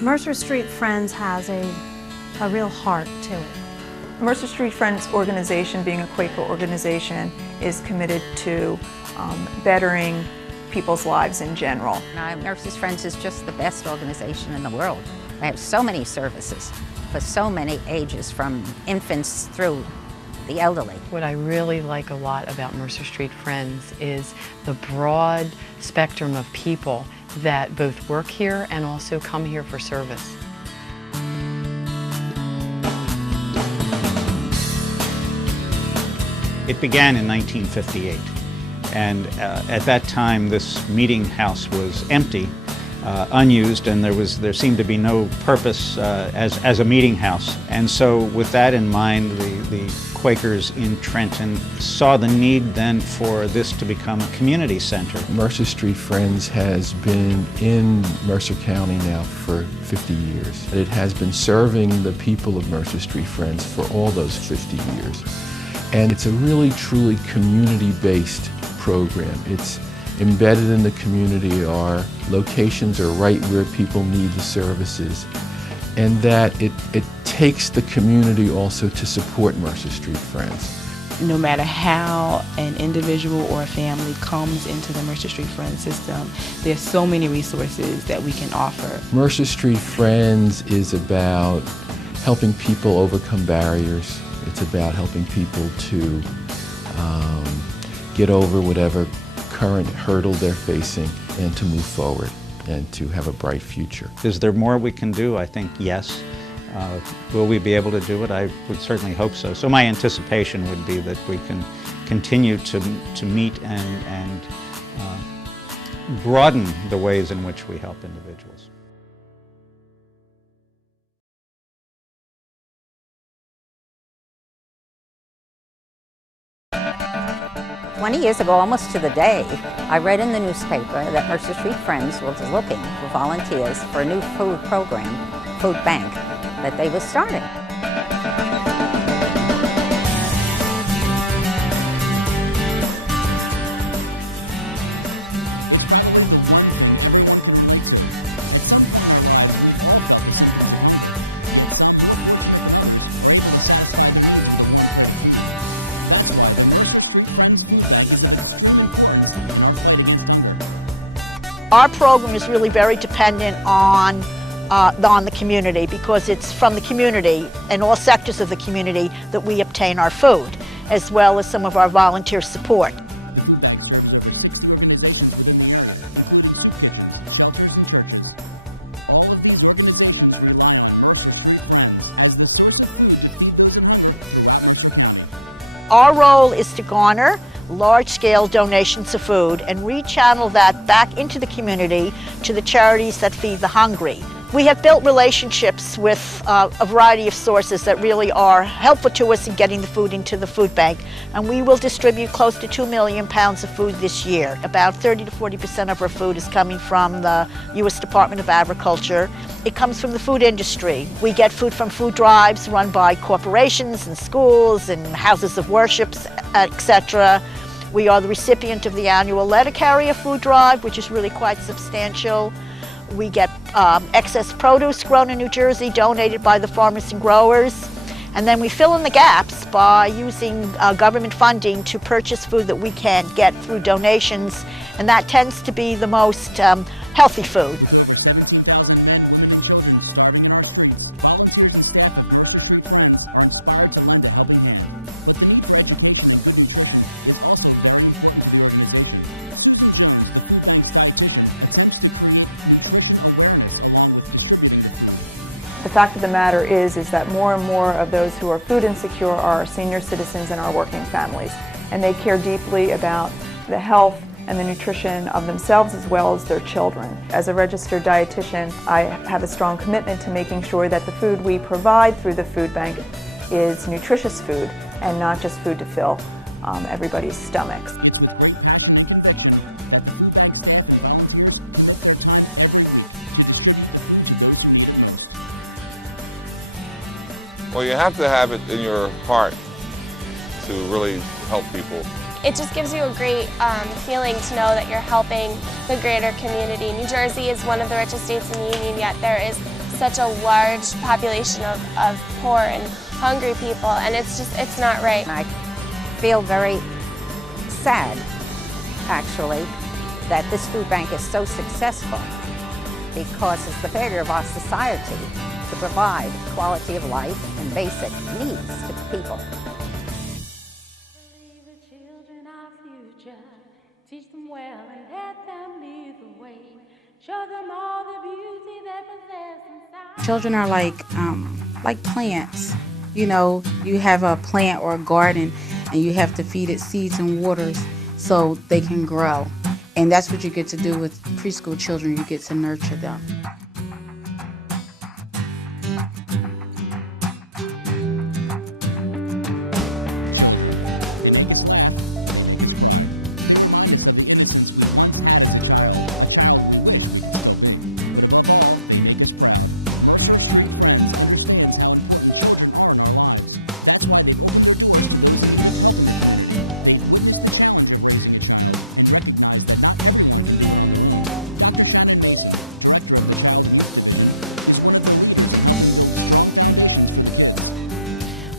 Mercer Street Friends has a real heart to it. Mercer Street Friends organization, being a Quaker organization, is committed to bettering people's lives in general. Mercer Friends is just the best organization in the world. They have so many services for so many ages, from infants through the elderly. What I really like a lot about Mercer Street Friends is the broad spectrum of people that both work here and also come here for service. It began in 1958, and at that time this meeting house was empty, unused, and there seemed to be no purpose as a meeting house. And so with that in mind, the Quakers in Trenton saw the need then for this to become a community center. Mercer Street Friends has been in Mercer County now for 50 years. It has been serving the people of Mercer Street Friends for all those 50 years. And it's a really, truly community-based program. It's embedded in the community. Our locations are right where people need the services. And that it takes the community also to support Mercer Street Friends. No matter how an individual or a family comes into the Mercer Street Friends system, there's so many resources that we can offer. Mercer Street Friends is about helping people overcome barriers. It's about helping people to get over whatever current hurdle they're facing and to move forward and to have a bright future. Is there more we can do? I think yes. Will we be able to do it? I would certainly hope so. So my anticipation would be that we can continue to meet and broaden the ways in which we help individuals. 20 years ago, almost to the day, I read in the newspaper that Mercer Street Friends was looking for volunteers for a new food program, food bank, that they were starting. Our program is really very dependent on the community, because it's from the community and all sectors of the community that we obtain our food, as well as some of our volunteer support. Our role is to garner large-scale donations of food and rechannel that back into the community to the charities that feed the hungry. We have built relationships with a variety of sources that really are helpful to us in getting the food into the food bank, and we will distribute close to 2 million pounds of food this year. About 30 to 40% of our food is coming from the U.S. Department of Agriculture. It comes from the food industry. We get food from food drives run by corporations and schools and houses of worship, etc. We are the recipient of the annual letter carrier food drive, which is really quite substantial. We get excess produce grown in New Jersey, donated by the farmers and growers. And then we fill in the gaps by using government funding to purchase food that we can't get through donations. And that tends to be the most healthy food. The fact of the matter is that more and more of those who are food insecure are our senior citizens and our working families, and they care deeply about the health and the nutrition of themselves as well as their children. As a registered dietitian, I have a strong commitment to making sure that the food we provide through the food bank is nutritious food and not just food to fill everybody's stomachs. Well, you have to have it in your heart to really help people. It just gives you a great feeling to know that you're helping the greater community. New Jersey is one of the richest states in the Union, yet there is such a large population of poor and hungry people, and it's not right. I feel very sad, actually, that this food bank is so successful because it's the failure of our society to provide quality of life and basic needs to people. Teach them well and let them lead the way. Show them all the beauty they possess inside. Children are like plants. You know, you have a plant or a garden and you have to feed it seeds and waters so they can grow. And that's what you get to do with preschool children. You get to nurture them.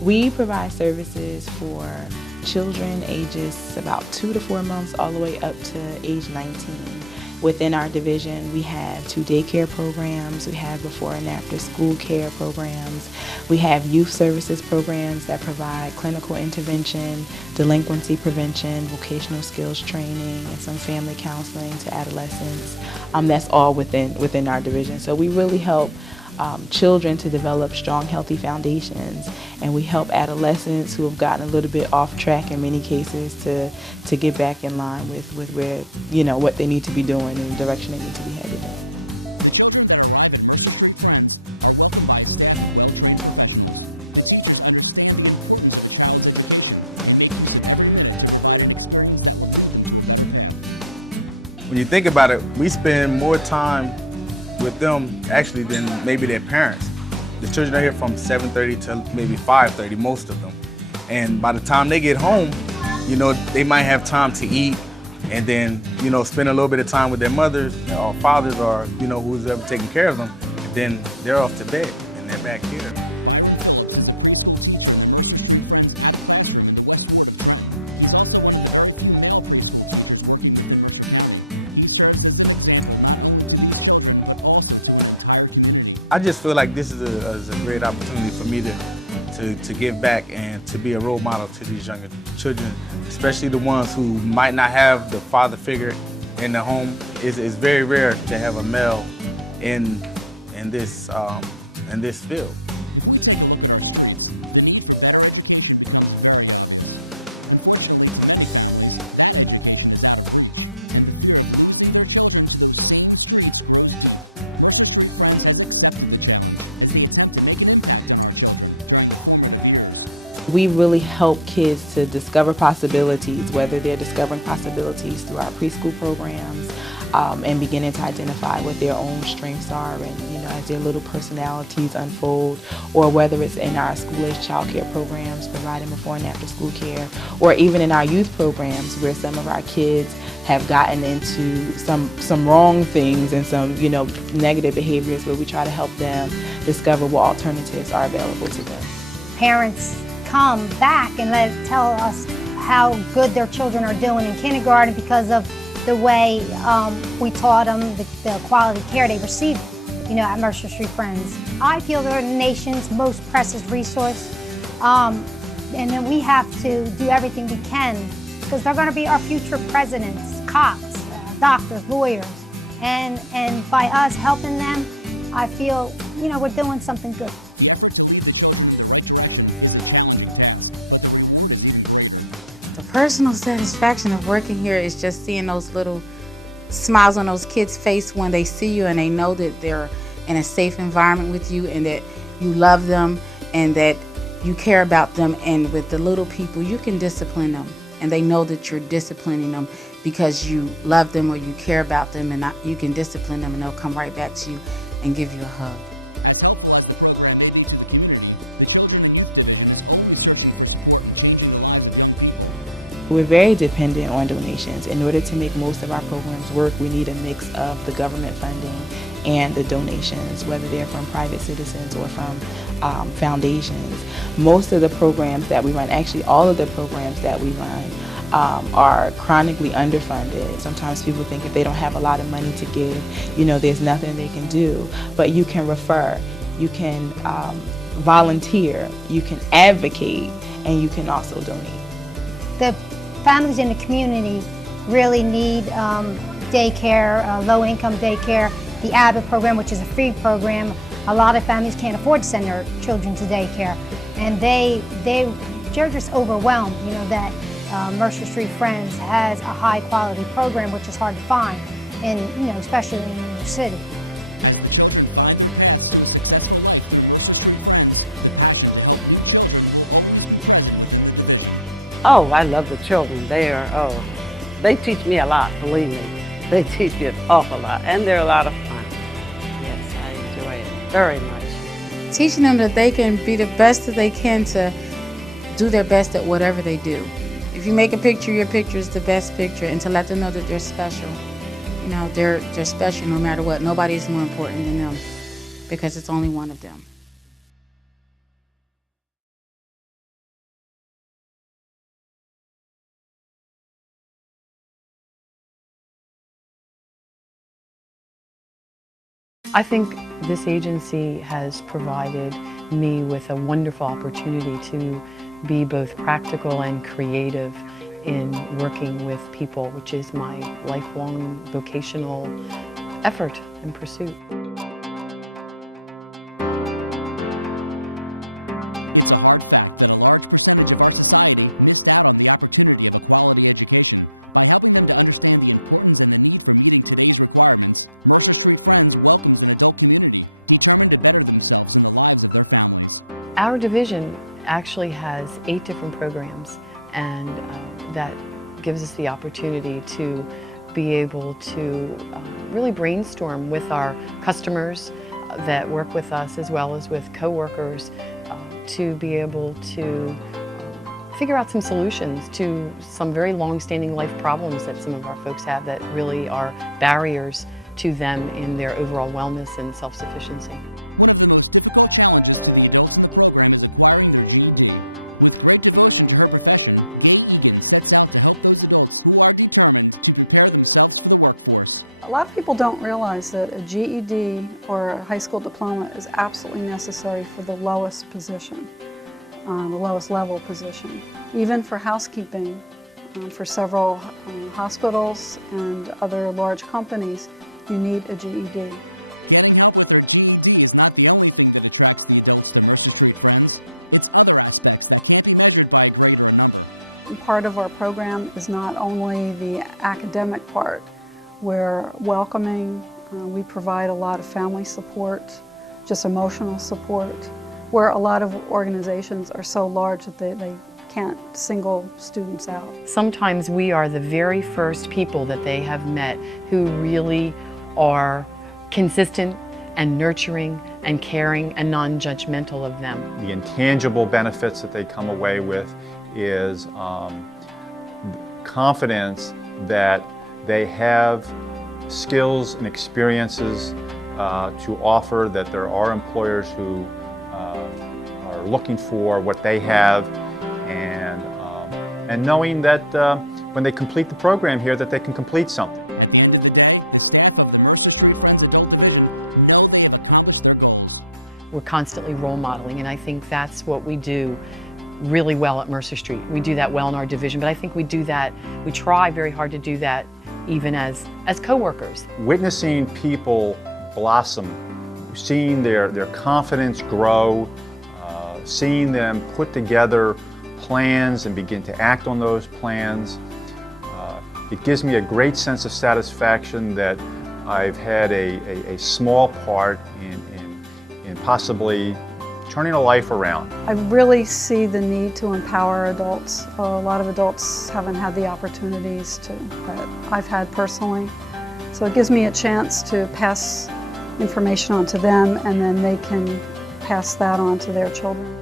We provide services for children ages about 2 to 4 months all the way up to age 19. Within our division, we have 2 daycare programs, we have before and after school care programs, we have youth services programs that provide clinical intervention, delinquency prevention, vocational skills training, and some family counseling to adolescents. That's all within our division. So we really help children to develop strong, healthy foundations, and we help adolescents who have gotten a little bit off track in many cases to get back in line with where, you know, what they need to be doing and the direction they need to be headed in. When you think about it, we spend more time with them actually than maybe their parents. The children are here from 7:30 to maybe 5:30, most of them. And by the time they get home, you know, they might have time to eat and then, you know, spend a little bit of time with their mothers or fathers or, you know, who's ever taking care of them. And then they're off to bed and they're back here. I just feel like this is a great opportunity for me to give back and to be a role model to these younger children, especially the ones who might not have the father figure in the home. It's very rare to have a male in this field. We really help kids to discover possibilities, whether they're discovering possibilities through our preschool programs and beginning to identify what their own strengths are and, you know, as their little personalities unfold, or whether it's in our school-age child care programs, providing before and after school care, or even in our youth programs where some of our kids have gotten into some wrong things and some, you know, negative behaviors, where we try to help them discover what alternatives are available to them. Parents come back and tell us how good their children are doing in kindergarten because of the way we taught them, the quality care they received, you know, at Mercer Street Friends. I feel they're the nation's most precious resource, and then we have to do everything we can because they're going to be our future presidents, cops, doctors, lawyers, and by us helping them, I feel, you know, we're doing something good. Personal satisfaction of working here is just seeing those little smiles on those kids' face when they see you and they know that they're in a safe environment with you and that you love them and that you care about them. And with the little people, you can discipline them and they know that you're disciplining them because you love them or you care about them, and you can discipline them and they'll come right back to you and give you a hug. We're very dependent on donations. In order to make most of our programs work, we need a mix of the government funding and the donations, whether they're from private citizens or from foundations. Most of the programs that we run, actually all of the programs that we run, are chronically underfunded. Sometimes people think if they don't have a lot of money to give, you know, there's nothing they can do. But you can refer, you can volunteer, you can advocate, and you can also donate. The families in the community really need daycare, low-income daycare. The Abbott program, which is a free program, a lot of families can't afford to send their children to daycare, and they're just overwhelmed, you know, that Mercer Street Friends has a high-quality program, which is hard to find, in, you know, especially in New York City. Oh, I love the children. They teach me a lot, believe me. They teach me an awful lot, and they're a lot of fun. Yes, I enjoy it very much. Teaching them that they can be the best that they can to do their best at whatever they do. If you make a picture, your picture is the best picture, and to let them know that they're special. You know, they're special no matter what. Nobody is more important than them because it's only one of them. I think this agency has provided me with a wonderful opportunity to be both practical and creative in working with people, which is my lifelong vocational effort and pursuit. Our division actually has 8 different programs, and that gives us the opportunity to be able to really brainstorm with our customers that work with us as well as with coworkers to be able to figure out some solutions to some very long-standing life problems that some of our folks have that really are barriers to them in their overall wellness and self-sufficiency. A lot of people don't realize that a GED or a high school diploma is absolutely necessary for the lowest position, the lowest level position. Even for housekeeping, for several hospitals and other large companies, you need a GED. Part of our program is not only the academic part. We're welcoming, we provide a lot of family support, just emotional support, where a lot of organizations are so large that they can't single students out. Sometimes we are the very first people that they have met who really are consistent and nurturing and caring and non-judgmental of them. The intangible benefits that they come away with is confidence that they have skills and experiences to offer, that there are employers who are looking for what they have, and knowing that when they complete the program here that they can complete something. We're constantly role modeling, and I think that's what we do really well at Mercer Street. We do that well in our division, but I think we try very hard to do that even as co-workers. Witnessing people blossom, seeing their confidence grow, seeing them put together plans and begin to act on those plans, it gives me a great sense of satisfaction that I've had a small part in possibly turning a life around. I really see the need to empower adults. A lot of adults haven't had the opportunities that I've had personally. So it gives me a chance to pass information on to them, and then they can pass that on to their children.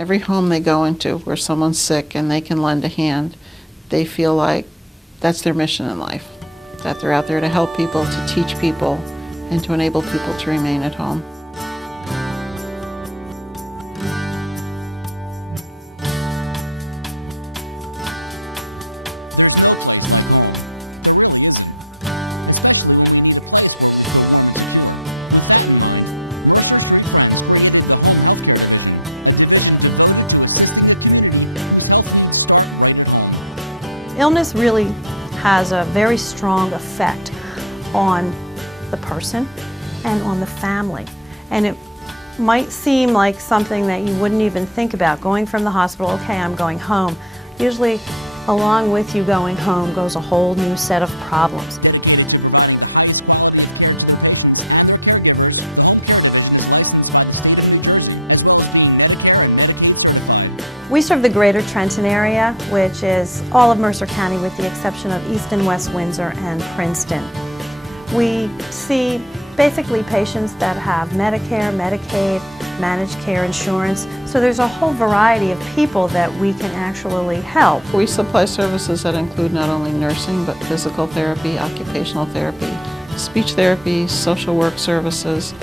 Every home they go into where someone's sick and they can lend a hand, they feel like that's their mission in life, that they're out there to help people, to teach people, and to enable people to remain at home. Illness really has a very strong effect on the person and on the family. And it might seem like something that you wouldn't even think about, going from the hospital, okay, I'm going home. Usually, along with you going home goes a whole new set of problems. We serve the greater Trenton area, which is all of Mercer County with the exception of East and West Windsor and Princeton. We see basically patients that have Medicare, Medicaid, managed care insurance, so there's a whole variety of people that we can actually help. We supply services that include not only nursing, but physical therapy, occupational therapy, speech therapy, social work services,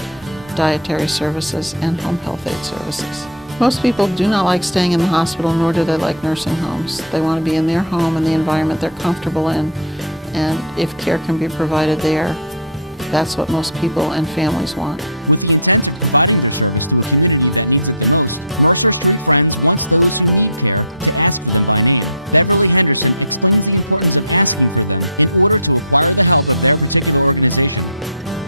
dietary services, and home health aid services. Most people do not like staying in the hospital, nor do they like nursing homes. They want to be in their home and the environment they're comfortable in, and if care can be provided there, that's what most people and families want.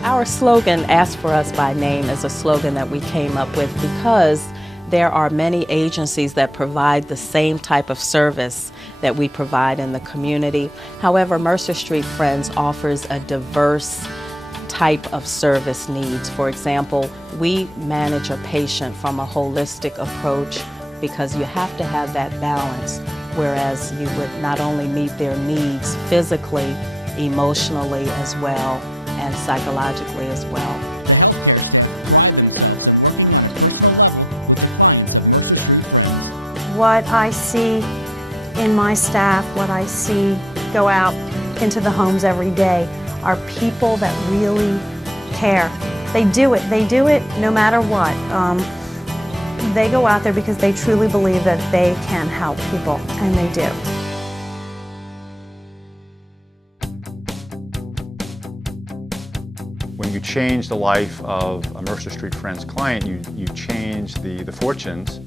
Our slogan, Ask for Us by Name, is a slogan that we came up with because there are many agencies that provide the same type of service that we provide in the community. However, Mercer Street Friends offers a diverse type of service needs. For example, we manage a patient from a holistic approach because you have to have that balance, whereas you would not only meet their needs physically, emotionally as well, and psychologically as well. What I see in my staff, what I see go out into the homes every day are people that really care. They do it no matter what. They go out there because they truly believe that they can help people, and they do. When you change the life of a Mercer Street Friends client, you change the fortunes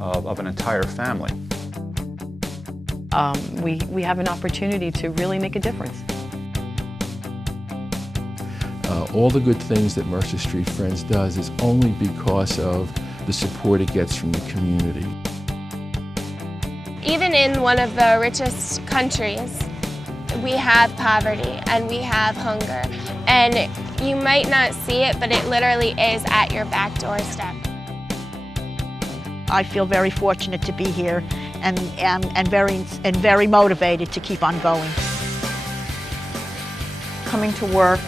of an entire family. We have an opportunity to really make a difference. All the good things that Mercer Street Friends does is only because of the support it gets from the community. Even in one of the richest countries, we have poverty and we have hunger. And you might not see it, but it literally is at your back doorstep. I feel very fortunate to be here and very motivated to keep on going. Coming to work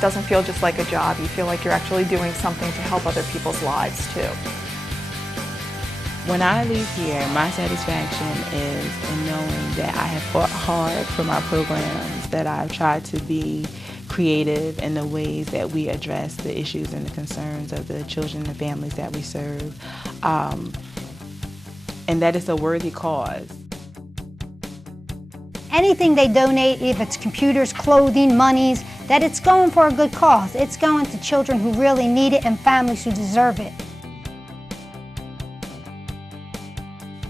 doesn't feel just like a job. You feel like you're actually doing something to help other people's lives too. When I leave here, my satisfaction is in knowing that I have fought hard for my programs, that I've tried to be creative in the ways that we address the issues and the concerns of the children and families that we serve, and that it's a worthy cause. Anything they donate, if it's computers, clothing, monies, that it's going for a good cause. It's going to children who really need it and families who deserve it.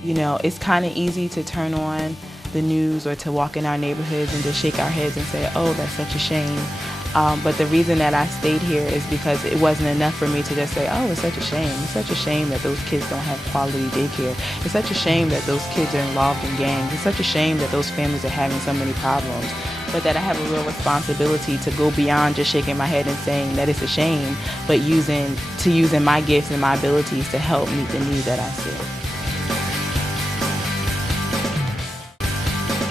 You know, it's kind of easy to turn on the news or to walk in our neighborhoods and just shake our heads and say, oh, that's such a shame. But the reason that I stayed here is because it wasn't enough for me to just say, oh, it's such a shame. It's such a shame that those kids don't have quality daycare. It's such a shame that those kids are involved in gangs. It's such a shame that those families are having so many problems. But that I have a real responsibility to go beyond just shaking my head and saying that it's a shame, but using my gifts and my abilities to help meet the needs that I see.